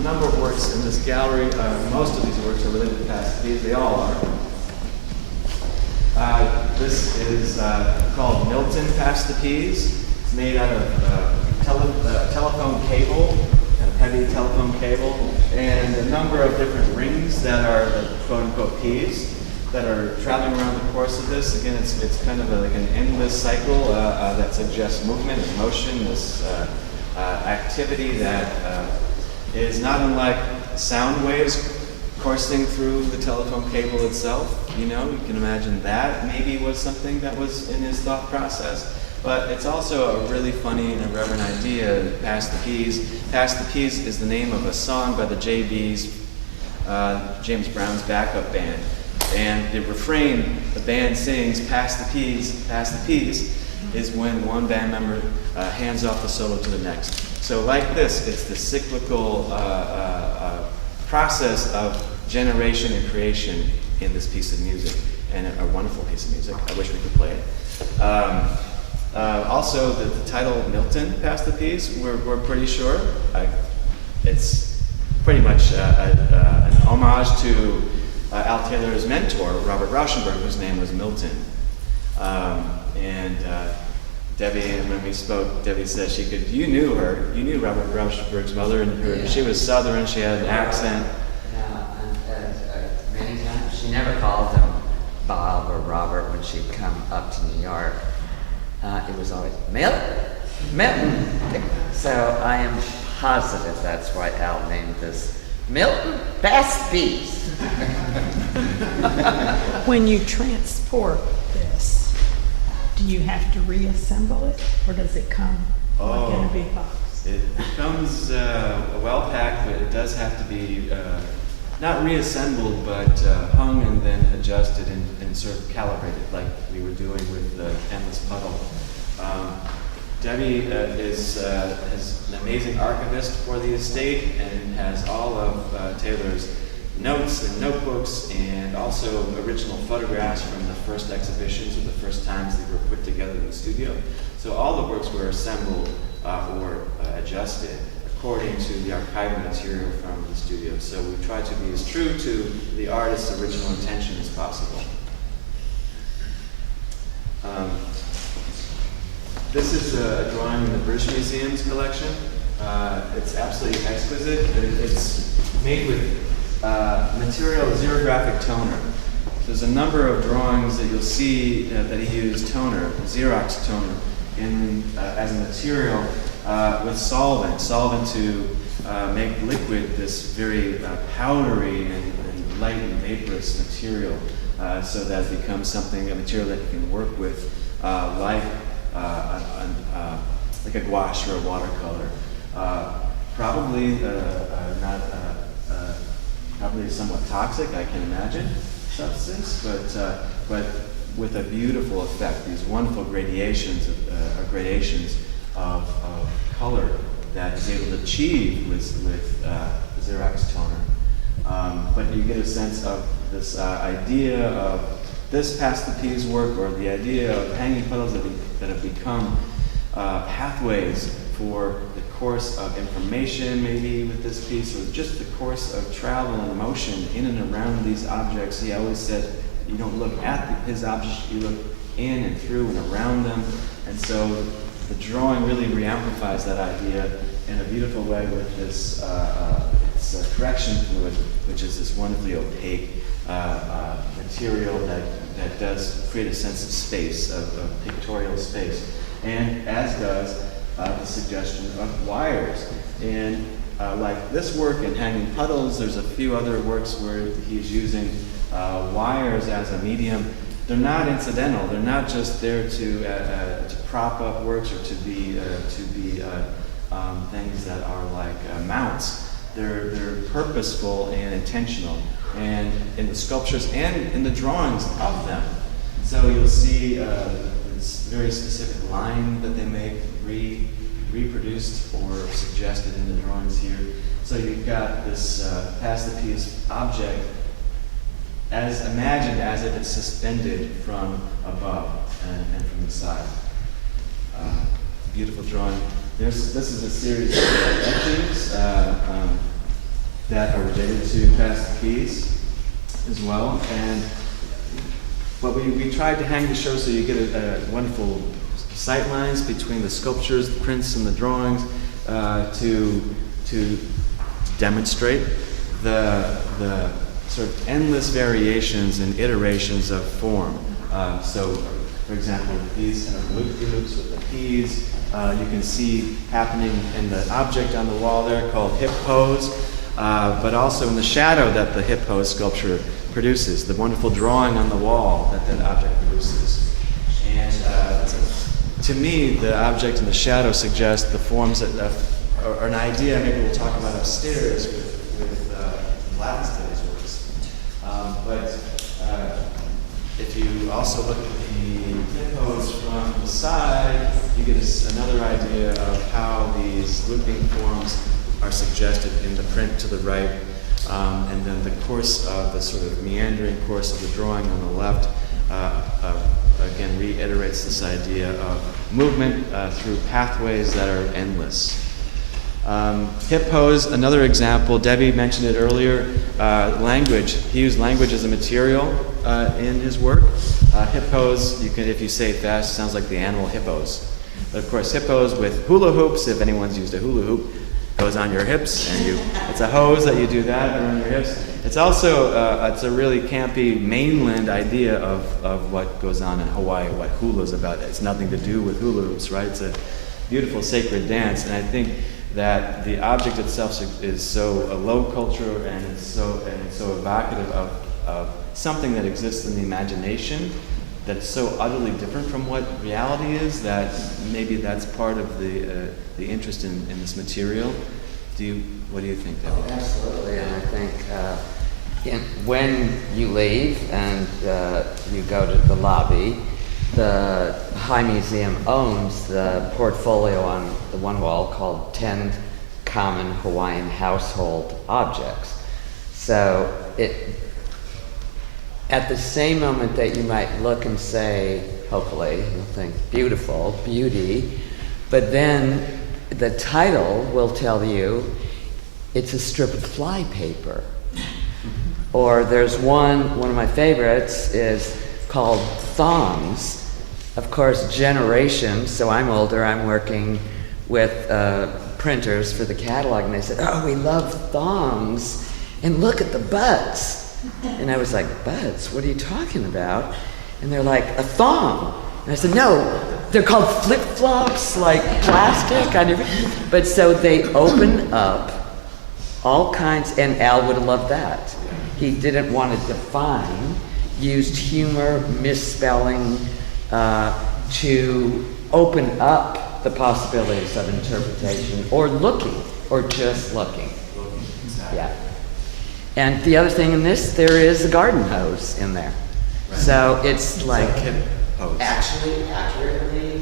a number of works in this gallery. Most of these works are related to Pass the Peas. They all are. This is called Milton Pass the Peas. It's made out of telephone cable, kind of heavy telephone cable, and a number of different rings that are the quote-unquote peas that are traveling around the course of this. Again, it's kind of like an endless cycle that suggests movement and motion, this activity that is not unlike sound waves coursing through the telephone cable itself. You know, you can imagine that maybe was something that was in his thought process. But it's also a really funny and irreverent idea, Pass the Peas. Pass the Peas is the name of a song by the JB's, James Brown's backup band. And the refrain the band sings, Pass the Peas, is when one band member hands off the solo to the next. So like this, it's the cyclical process of generation and creation in this piece of music, and a wonderful piece of music. I wish we could play it. Also, the title Milton Pass the Peas, we're pretty sure. It's pretty much an homage to Al Taylor's mentor, Robert Rauschenberg, whose name was Milton. Debbie, when we spoke, Debbie said you knew Robert Rauschenberg's mother, and she was Southern, she had an accent. Yeah, and many times she never called him Bob or Robert when she'd come up to New York. It was always Milton. So I am positive that's why Al named this Milton Pass the Peas. When you transport this, do you have to reassemble it, or does it come like in a big box? It comes well packed, but it does have to be not reassembled, but hung and then adjusted and sort of calibrated, like we were doing with the Endless Puddle. Debbie is an amazing archivist for the estate and has all of Taylor's notes and notebooks and also original photographs from the first exhibitions or the first times they were put together in the studio. So all the works were assembled or adjusted according to the archival material from the studio. So we try to be as true to the artist's original intention as possible. This is a drawing in the British Museum's collection. It's absolutely exquisite. It's made with material xerographic toner. There's a number of drawings that you'll see that he used toner, Xerox toner, as a material with solvent to make liquid this very powdery and light and vaporous material, so that it becomes a material that you can work with like a gouache or a watercolor. Probably probably somewhat toxic, I can imagine, substance, but with a beautiful effect. These wonderful gradations of color that is able to achieve with Xerox toner. But you get a sense of this idea of this Pass the Peas work, or the idea of hanging puddles that have become pathways for the course of information, maybe with this piece, or just the course of travel and motion in and around these objects. He always said, you don't look at his objects, you look in and through and around them. And so the drawing really re-amplifies that idea in a beautiful way with this its correction fluid, which is this wonderfully opaque material that does create a sense of space, of pictorial space, and as does the suggestion of wires. And like this work in Hanging Puddles, there's a few other works where he's using wires as a medium. They're not incidental. They're not just there to prop up works or to be things that are like mounts. They're purposeful and intentional, and in the sculptures and in the drawings of them. So you'll see this very specific line that they make reproduced or suggested in the drawings here. So you've got this Pass the Peas object as imagined as if it's suspended from above and from the side. Beautiful drawing. This is a series of etchings that are related to Past the Keys as well. And but we tried to hang the show so you get a wonderful sight lines between the sculptures, the prints, and the drawings to demonstrate the sort of endless variations and iterations of form. So, for example, these kind of loop-de-loops with the keys, you can see happening in the object on the wall there called hip pose, but also in the shadow that the hip pose sculpture produces, the wonderful drawing on the wall that that object produces. And to me, the object in the shadow suggests the forms that, or an idea maybe we'll talk about upstairs with Latin studies works. But if you also look at the hip pose from the side, you get another idea of how these looping forms are suggested in the print to the right, and then the course of the sort of meandering course of the drawing on the left again reiterates this idea of movement through pathways that are endless. Hip pose, another example, Debbie mentioned it earlier, language. He used language as a material in his work. Hip pose, if you say it fast, it sounds like the animal hippos. But of course, hippos with hula hoops, if anyone's used a hula hoop, goes on your hips, and it's a hose that you do that around your hips. It's also, it's a really campy mainland idea of what goes on in Hawaii, what hula's about. It's nothing to do with hula hoops, right? It's a beautiful sacred dance, and I think that the object itself is so low culture, and it's so evocative of something that exists in the imagination that's so utterly different from what reality is that maybe that's part of the interest in this material. What do you think, Debbie? Oh, absolutely, and I think when you leave and you go to the lobby, the High Museum owns the portfolio on the one wall called 10 Common Hawaiian Household Objects. So at the same moment that you might look and say, hopefully, you'll think beautiful, beauty, but then the title will tell you it's a strip of fly paper. Or there's one of my favorites is called Thongs. Of course, generations, so I'm older, I'm working with printers for the catalog, and they said, oh, we love thongs, and look at the butts. And I was like, butts? What are you talking about? And they're like, a thong. And I said, no, they're called flip-flops, like plastic. But so they open up all kinds, and Al would have loved that. He didn't want to define, used humor, misspelling, to open up the possibilities of interpretation, or looking, or just looking. Yeah. And the other thing in this, there is a garden hose in there. Right. So it's like actually accurately,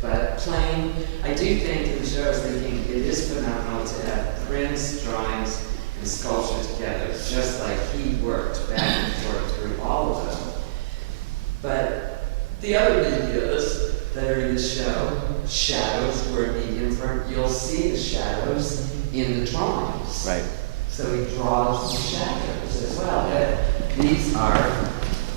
but plain. I do think in the show, I was thinking it is phenomenal to have prints, drawings, and sculpture together, just like he worked back and forth through all of them. But the other medias that are in the show, shadows were a medium for, you'll see the shadows in the drawings. Right. So he draws the shadows as well. Yeah. These are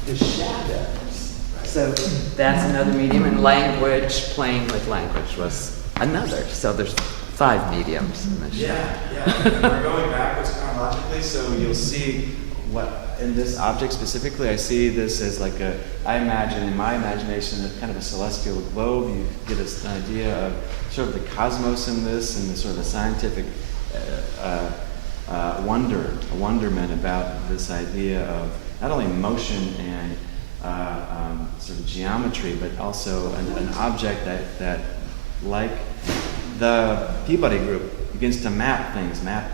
the shadows. Right. So that's another medium, and language, playing with language was another. So there's 5 mediums in the show. Yeah. We're going backwards chronologically, so you'll see what, in this object specifically, I see this as like I imagine in my imagination, kind of a celestial globe. You get an idea of sort of the cosmos in this, and the sort of the scientific wonderment about this idea of not only motion and sort of geometry, but also an object that, like the Peabody group, begins to map things, map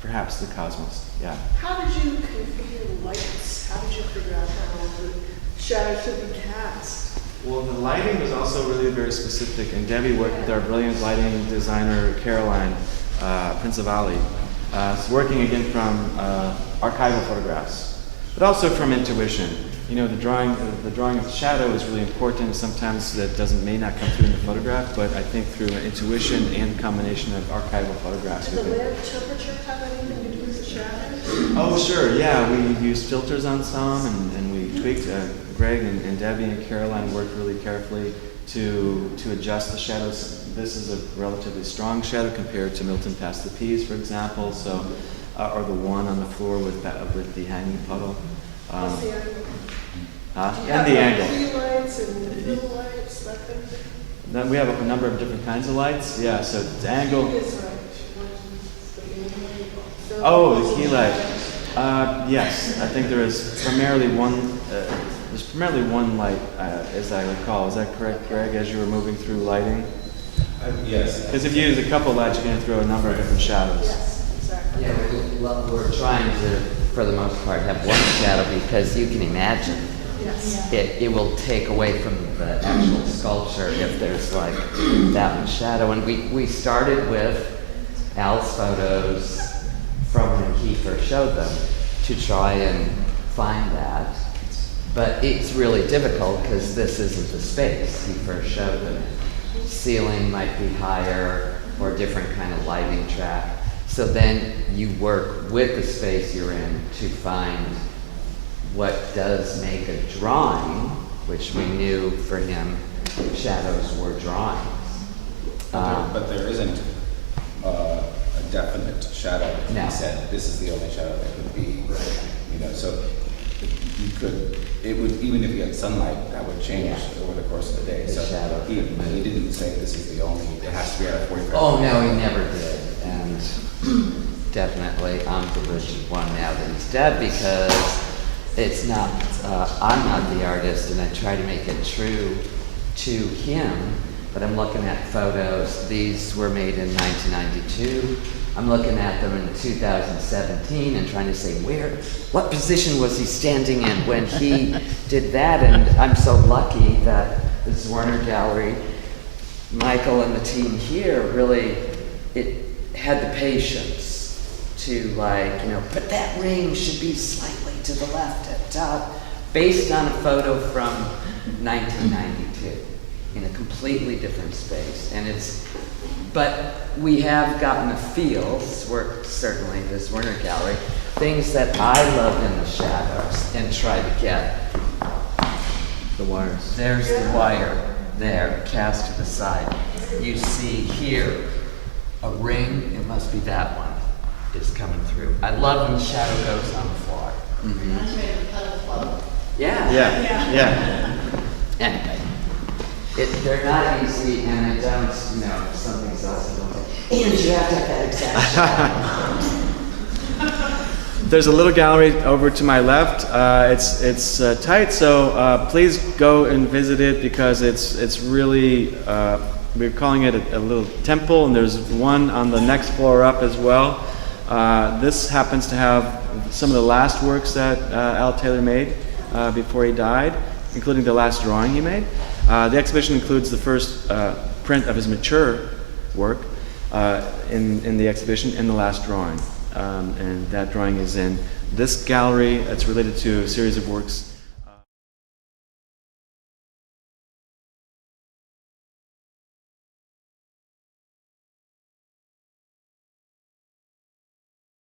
perhaps the cosmos. Yeah. How did you configure the lights? How did you figure out how the shadows should be cast? Well, the lighting was also really very specific, and Debbie worked with our brilliant lighting designer, Caroline Principali, working again from archival photographs, but also from intuition. you know, the drawing of shadow is really important. Sometimes that may not come through in the photograph, but I think through intuition and combination of archival photographs. Does the lamp temperature have anything to do with the shadows? Oh, sure, yeah. We used filters on some, and we tweaked. Greg and Debbie and Caroline worked really carefully to adjust the shadows. This is a relatively strong shadow compared to Milton Past the Peas, for example. So, or the one on the floor with the hanging puddle. What's the angle? And the angle. Key lights and fill lights, that kind of thing? Then we have a number of different kinds of lights. Yeah, so the angle. Key is right. The main light. Oh, the key light. Yes, I think there is primarily one. There's primarily one light, as I recall. Is that correct, Greg? As you were moving through lighting. Yes. Because if you use a couple lights, you're going to throw a number of different shadows. Yes, exactly. Yeah, we're trying to, for the most part, have one shadow because you can imagine Yes. it will take away from the actual sculpture if there's like that much shadow. And we started with Al's photos from when he first showed them to try and find that. But it's really difficult because this isn't the space he first showed them. Ceiling might be higher or a different kind of lighting track. So then you work with the space you're in to find what does make a drawing, which we knew for him, shadows were drawings. But there isn't a definite shadow. No. He said this is the only shadow that could be. You know, so you could. It would, even if you had sunlight, that would change over the course of the day. The So shadow. he didn't say this is the only. It has to be at a 45. Oh no, he never did, and definitely I'm the rich one now that he's dead because it's not. I'm not the artist, and I try to make it true to him. But I'm looking at photos. These were made in 1992. I'm looking at them in 2017 and trying to say what position was he standing in when he did that? And I'm so lucky that the Zwirner Gallery, Michael and the team here really, it had the patience to but that ring should be slightly to the left at top, based on a photo from 1992 in a completely different space. But we have gotten a feel, certainly the Zwirner Gallery, things that I love in the shadows and try to get. The wires. There's the wire there, cast to the side. You see here a ring, it must be that one, is coming through. I love when the shadow goes on the floor. Yeah. Yeah. Anyway, they're not easy, and I don't, something's else I don't think. And you have to have that exact shadow. There's a little gallery over to my left. It's tight, so please go and visit it because it's really, we're calling it a little temple, and there's one on the next floor up as well. This happens to have some of the last works that Al Taylor made before he died, including the last drawing he made. The exhibition includes the first print of his mature work in the exhibition and the last drawing. And that drawing is in this gallery. It's related to a series of works